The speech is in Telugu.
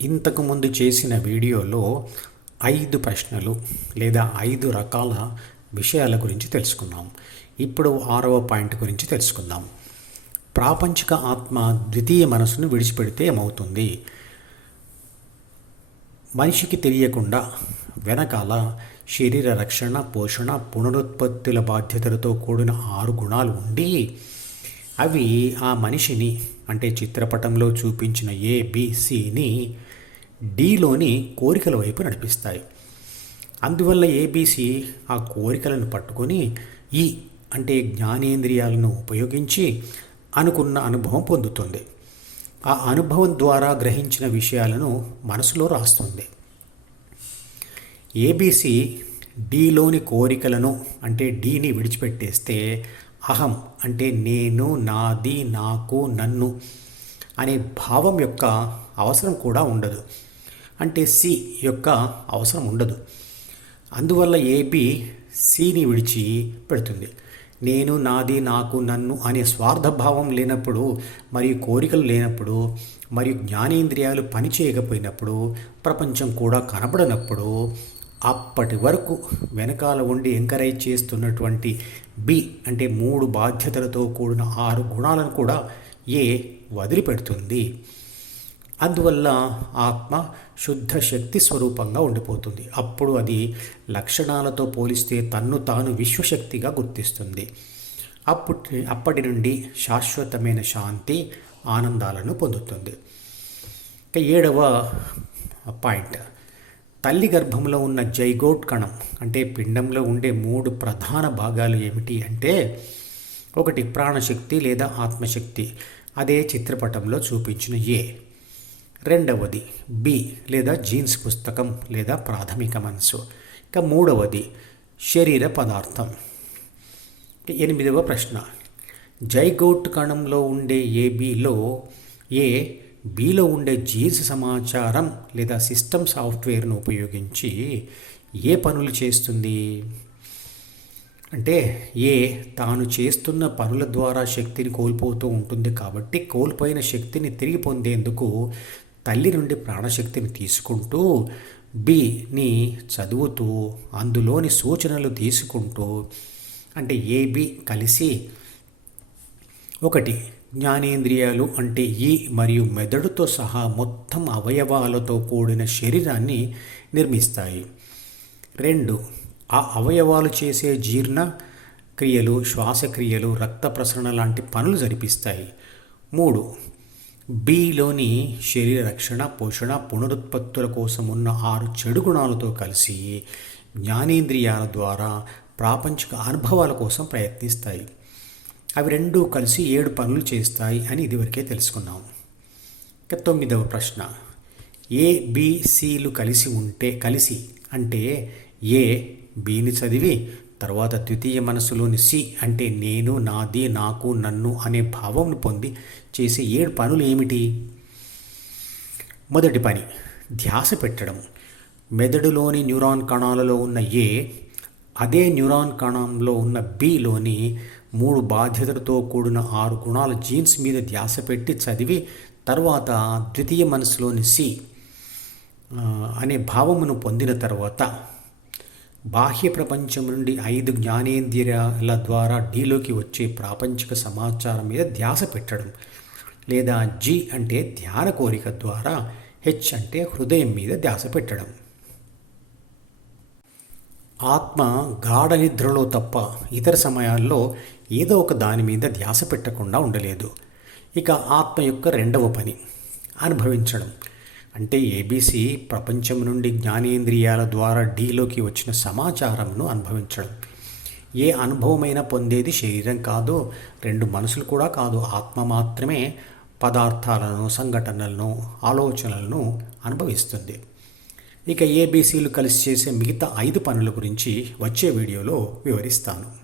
ఇంతకుముందు చేసిన వీడియోలో ఐదు ప్రశ్నలు లేదా ఐదు రకాల విషయాల గురించి తెలుసుకున్నాం ఇప్పుడు ఆరవ పాయింట్ గురించి తెలుసుకుందాం. ప్రాపంచిక ఆత్మ ద్వితీయ మనసును విడిచిపెడితే ఏమవుతుంది? మనిషికి తెలియకుండా వెనకాల శరీర రక్షణ పోషణ పునరుత్పత్తుల బాధ్యతలతో కూడిన ఆరు గుణాలు ఉండి అవి ఆ మనిషిని అంటే చిత్రపటంలో చూపించిన ఏబిసిని డిలోని కోరికల వైపు నడిపిస్తాయి. అందువల్ల ఏబీసీ ఆ కోరికలను పట్టుకొని ఈ అంటే జ్ఞానేంద్రియాలను ఉపయోగించి అనుకున్న అనుభవం పొందుతుంది. ఆ అనుభవం ద్వారా గ్రహించిన విషయాలను మనసులో రాస్తుంది. ఏబీసీ డిలోని కోరికలను అంటే డీని విడిచిపెట్టేస్తే అహం అంటే నేను నాది నాకు నన్ను అనే భావం యొక్క అవసరం కూడా ఉండదు. అంటే సి యొక్క అవసరం ఉండదు. అందువల్ల ఏబి సిని విడిచి పెడుతుంది. నేను నాది నాకు నన్ను అనే స్వార్థభావం లేనప్పుడు మరియు కోరికలు లేనప్పుడు మరియు జ్ఞానేంద్రియాలు పనిచేయకపోయినప్పుడు ప్రపంచం కూడా కనబడనప్పుడు అప్పటి వరకు వెనకాల ఉండి ఎంకరేజ్ చేస్తున్నటువంటి బి అంటే మూడు బాధ్యతలతో కూడిన ఆరు గుణాలను కూడా ఏ వదిలిపెడుతుంది. అందువల్ల ఆత్మ శుద్ధ శక్తి స్వరూపంగా ఉండిపోతుంది. అప్పుడు అది లక్షణాలతో పోలిస్తే తన్ను తాను విశ్వశక్తిగా గుర్తిస్తుంది. అప్పటి అప్పటి నుండి శాశ్వతమైన శాంతి ఆనందాలను పొందుతుంది. ఇక ఏడవ పాయింట్. తల్లి గర్భంలో ఉన్న జైగోట్ కణం అంటే పిండంలో ఉండే మూడు ప్రధాన భాగాలు ఏమిటి అంటే ఒకటి ప్రాణశక్తి లేదా ఆత్మశక్తి అదే చిత్రపటంలో చూపించిన ఏ. రెండవది బి లేదా జీన్స్ పుస్తకం లేదా ప్రాథమిక మనసు. ఇక మూడవది శరీర పదార్థం. ఎనిమిదవ ప్రశ్న జైగోట్ కణంలో ఉండే ఏబిలో ఏ బీలో ఉండే జీన్స్ సమాచారం లేదా సిస్టమ్ సాఫ్ట్వేర్ను ఉపయోగించి ఏ పనులు చేస్తుంది? అంటే ఏ తాను చేస్తున్న పనుల ద్వారా శక్తిని కోల్పోతూ ఉంటుంది కాబట్టి కోల్పోయిన శక్తిని తిరిగి పొందేందుకు తల్లి నుండి ప్రాణశక్తిని తీసుకుంటూ బిని చదువుతూ అందులోని సూచనలు తీసుకుంటూ అంటే ఏబి కలిసి ఒకటి జ్ఞానేంద్రియాలు అంటే ఈ మరియు మెదడుతో సహా మొత్తం అవయవాలతో కూడిన శరీరాన్ని నిర్మిస్తాయి. రెండు ఆ అవయవాలు చేసే జీర్ణ క్రియలు శ్వాసక్రియలు రక్త ప్రసరణ లాంటి పనులు జరిపిస్తాయి. మూడు బిలోని శరీర రక్షణ పోషణ పునరుత్పత్తుల కోసం ఉన్న ఆరు చెడు గుణాలతో కలిసి జ్ఞానేంద్రియాల ద్వారా ప్రాపంచిక అనుభవాల కోసం ప్రయత్నిస్తాయి. అవి రెండూ కలిసి ఏడు పనులు చేస్తాయి అని ఇదివరకే తెలుసుకున్నాం. ఇక తొమ్మిదవ ప్రశ్న. ఏ బీసీలు కలిసి ఉంటే కలిసి అంటే ఏ బిని చదివి తర్వాత ద్వితీయ మనసులోని సి అంటే నేను నాది నాకు నన్ను అనే భావంను పొంది చేసే ఏడు పనులు ఏమిటి? మొదటి పని ధ్యాస పెట్టడం. మెదడులోని న్యూరాన్ కణాలలో ఉన్న ఏ అదే న్యూరాన్ కణంలో ఉన్న బిలోని మూడు బాధ్యతలతో కూడిన ఆరు గుణాల జీన్స్ మీద ధ్యాస పెట్టి చదివి తర్వాత ద్వితీయ మనసులోని సి అనే భావమును పొందిన తర్వాత బాహ్య ప్రపంచం నుండి ఐదు జ్ఞానేంద్రియాల ద్వారా డీలోకి వచ్చే ప్రాపంచిక సమాచారం మీద ధ్యాస పెట్టడం లేదా జి అంటే ధ్యాన కోరిక ద్వారా హెచ్ అంటే హృదయం మీద ధ్యాస పెట్టడం. ఆత్మ గాఢ నిద్రలో తప్ప ఇతర సమయాల్లో ఏదో ఒక దాని మీద ధ్యాస పెట్టకుండా ఉండలేదు. ఇక ఆత్మ యొక్క రెండవ పని అనుభవించడం. అంటే ఏబీసీ ప్రపంచం నుండి జ్ఞానేంద్రియాల ద్వారా డీలోకి వచ్చిన సమాచారంను అనుభవించడం. ఏ అనుభవమైనా పొందేది శరీరం కాదు రెండు మనసులు కూడా కాదు ఆత్మ మాత్రమే పదార్థాలను సంఘటనలను ఆలోచనలను అనుభవిస్తుంది. ఇక ఏబీసీలు కలిసి చేసే మిగతా ఐదు పనుల గురించి వచ్చే వీడియోలో వివరిస్తాను.